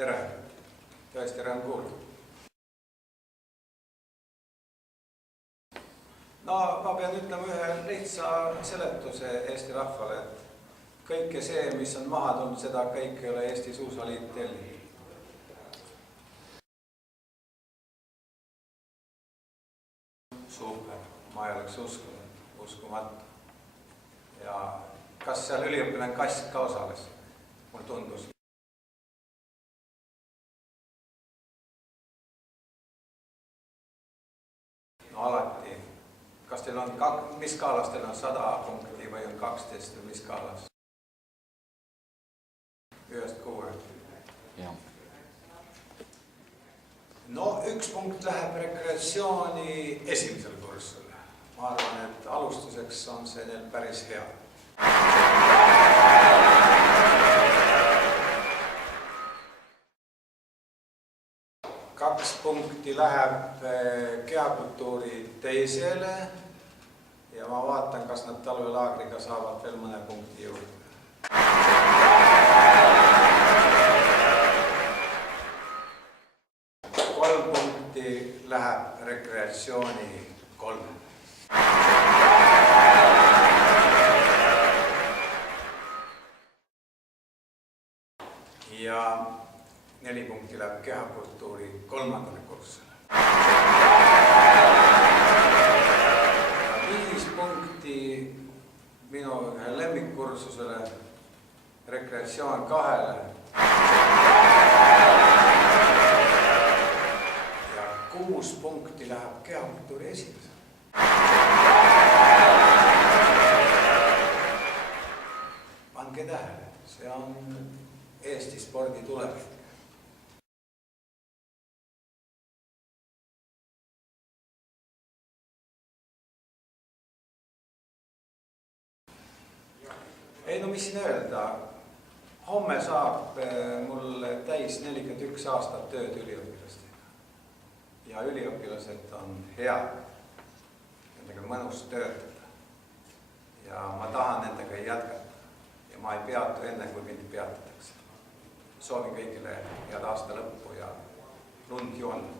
tere! Tõesti rõõm kuulda. No, ma pean ütlema ühe lihtsa seletuse Eesti rahvale, et kõike see, mis on maha tulnud, seda kõik ei ole Eesti Suusaliit tellinud. Super, ma ei oleks uskumatu. Ja kas seal üliõpilane Kass ka osales? Mul tundus. No alati. Kas teil on, mis skaalas teil on 100 punkti või on 12 või mis skaalas? 1-6. Jah. No 1 punkt läheb rekreatsiooni esimesel kursusel. Ma arvan, et alustuseks on see neil päris hea. 2 punkti läheb kehakultuuri teisele ja ma vaatan, kas nad talvelaagriga saavad veel mõne punkti juurde. 3 punkti läheb rekreatsiooni 3. Ja 4 punkti läheb kehakultuuri 3. kursusele. 5 punkti minu lemmikkursusele rekreatsioon 2. Ja 6 punkti läheb kehakultuuri 1. Pange tähele, see on Eesti spordi tulevik. Ei, no mis siin öelda, homme saab mul täis 41 aastat tööd üliõpilastega. Ja üliõpilased on head, nendega mõnus töötada. Ja ma tahan nendega jätkata ja ma ei peatu enne, kui mind peatatakse. Soovin kõigile head aasta lõppu ja lund juon.